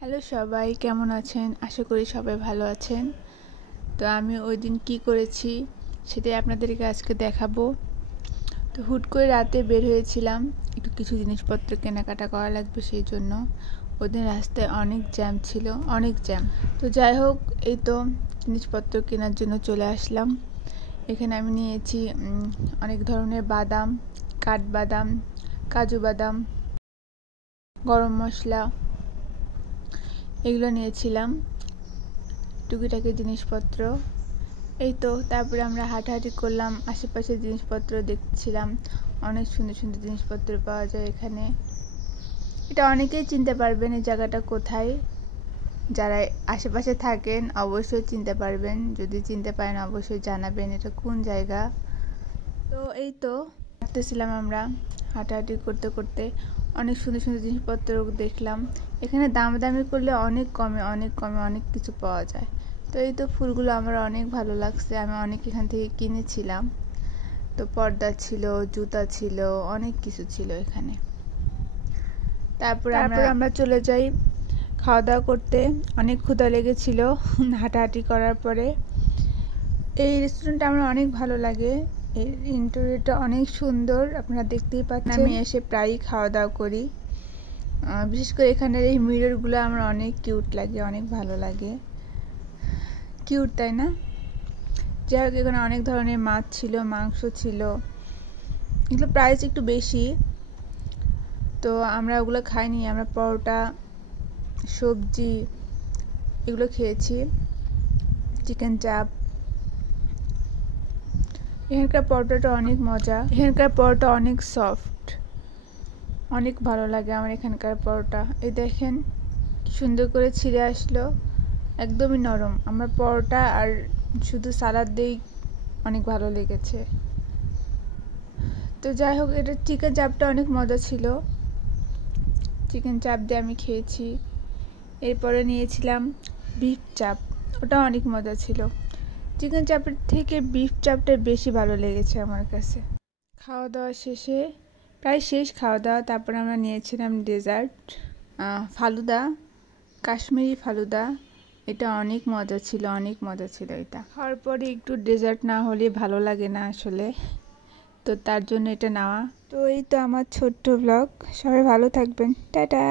Hello সবাই, কেমন আছেন? আশা করি সবাই ভালো আছেন। তো আমি ওই দিন কী করেছি সেটাই আপনাদেরকে আজকে দেখাবো। তো হুট করে রাতে বের হয়েছিলাম, একটু কিছু জিনিসপত্র কেনাকাটা করা লাগবে, সেই জন্য। ওই দিন রাস্তায় অনেক জ্যাম ছিল, অনেক জ্যাম। তো যাই হোক, এই তো জিনিসপত্র কেনার জন্য চলে আসলাম। এখানে আমি নিয়েছি অনেক ধরনের বাদাম, কাঠবাদাম, কাজু বাদাম, গরম মশলা, এগুলো নিয়েছিলাম, টুকিটাকি জিনিসপত্র। এই তো তারপরে আমরা হাঁটাহাঁটি করলাম, আশেপাশে জিনিসপত্র দেখছিলাম। অনেক সুন্দর সুন্দর জিনিসপত্র পাওয়া যায় এখানে। এটা অনেকেই চিনতে পারবেন এই জায়গাটা কোথায়। যারা আশেপাশে থাকেন অবশ্যই চিনতে পারবেন, যদি চিনতে পারেন অবশ্যই জানাবেন এটা কোন জায়গা। তো এই তো হাঁটতেছিলাম আমরা, হাঁটাহাঁটি করতে করতে অনেক সুন্দর সুন্দর জিনিসপত্র দেখলাম। এখানে দামাদামি করলে অনেক কমে অনেক কিছু পাওয়া যায়। তো এই তো ফুলগুলো আমার অনেক ভালো লাগছে, আমি অনেক এখান থেকে কিনেছিলাম। তো পর্দা ছিল, জুতা ছিল, অনেক কিছু ছিল এখানে। তারপর আমরা চলে যাই খাওয়া দাওয়া করতে। অনেক ক্ষুধা লেগেছিল হাঁটাহাঁটি করার পরে। এই রেস্টুরেন্টটা আমার অনেক ভালো লাগে, এর ইন্টেরিয়রটা অনেক সুন্দর, আপনারা দেখতেই পাচ্ছেন। আমি এসে প্রায়ই খাওয়া দাওয়া করি। বিশেষ করে এখানের এই মিররগুলো আমার অনেক কিউট লাগে, অনেক ভালো লাগে। কিউট, তাই না? যাই হোক, এখানে অনেক ধরনের মাছ ছিল, মাংস ছিল। এগুলো প্রাইস একটু বেশি, তো আমরা ওগুলো খাইনি। আমরা পরোটা, সবজি এগুলো খেয়েছি, চিকেন চাপ। এখানকার পরোটাটা অনেক মজা, এখানকার পরোটা অনেক সফট, অনেক ভালো লাগে আমার এখানকার পরোটা। এই দেখেন সুন্দর করে ছিঁড়ে আসলো, একদমই নরম। আমার পরোটা আর শুধু সালাদ দিয়েই অনেক ভালো লেগেছে। তো যাই হোক, এটা চিকেন চাপটা অনেক মজা ছিল, চিকেন চাপ দিয়ে আমি খেয়েছি। এরপরে নিয়েছিলাম বিফ চাপ, ওটা অনেক মজা ছিল। চিকেন চাপের থেকে বিফ চাপটা বেশি ভালো লেগেছে আমার কাছে। খাওয়া দাওয়া শেষে, প্রায় শেষ খাওয়া দাওয়া, তারপর আমরা নিয়েছিলাম ডেজার্ট, ফালুদা, কাশ্মীরি ফালুদা। এটা অনেক মজা ছিল, অনেক মজা ছিল। এটা খাওয়ার পরে একটু ডেজার্ট না হলে ভালো লাগে না আসলে, তো তার জন্য এটা নেওয়া। তো এই তো আমার ছোট্ট ব্লগ, সবাই ভালো থাকবেন, টাটা।